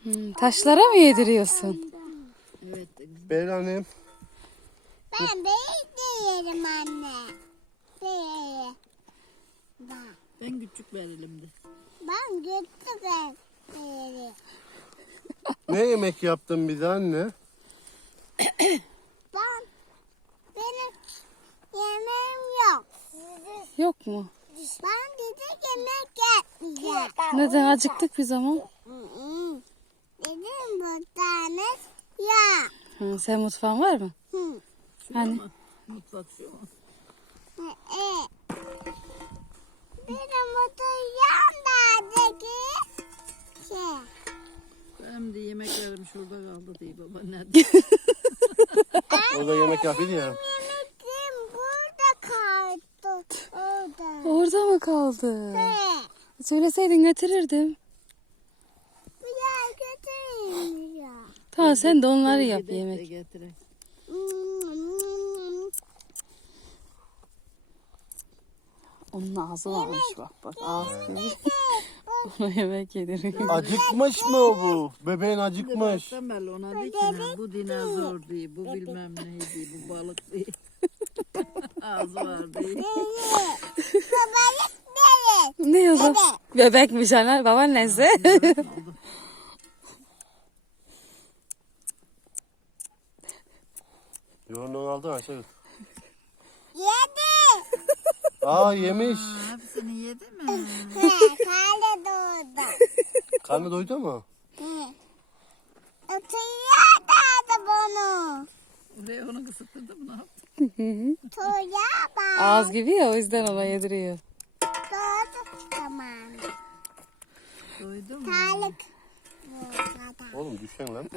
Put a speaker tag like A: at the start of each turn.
A: Taşlara mı yediriyorsun?
B: Evet.
C: Berin annem.
D: Ben büyük değilim anne. Değil.
B: Ben küçük verelimdi.
D: Ben güçlü ben değilim.
C: Ne yemek yaptın bize anne?
D: Benim yemeğim yok.
A: Yok mu?
D: Ben gidip yemek yapmayacağım.
A: Neden acıktık biz ama?
D: Dedim bu tane ya.
A: Sen mutfağın var mı? Hani?
B: Mutfak şu mu?
D: Benim bu yandaki şey.
B: Benim de yemeklerim şurada kaldı diye baba nerede?
C: Orada yemek yapıyordu ya.
D: Yemeğim burada kaldı. Orada.
A: Orada mı kaldı?
D: Evet.
A: Söyleseydin getirirdim.
D: Bir yer götüreyim ya.
A: Tamam sen de onları yap
B: Gidip de
A: yemek.
B: getireyim.
A: Onun ağzı varmış bak ağız gibi. Ona yemek yediriyor.
C: Acıkmış mı o bu? Bebeğin acıkmış.
B: Baştan belli ona de ki ne, bu dinozor değil, bu bilmem neydi, bu balık değil. Ağzı var değil.
D: Babalık değil.
A: Ne yazık? Bebekmiş ana babaannesi.
C: Yoğunluğunu aldın aşağı.
D: Yedi.
C: Aa yemiş.
B: Hepsini yedi mi?
D: Kale doğdu.
C: Karnı doydu mu?
D: Oturuyor da bunu.
B: Oraya onu kısıttırdım ne yaptın?
D: Tuya bak.
A: Ağız gibi ya o yüzden ona yediriyor.
D: Doğdu. Tamam.
B: Doydu mu?
D: Sağlık. Bu kadar.
C: Oğlum düşen lan.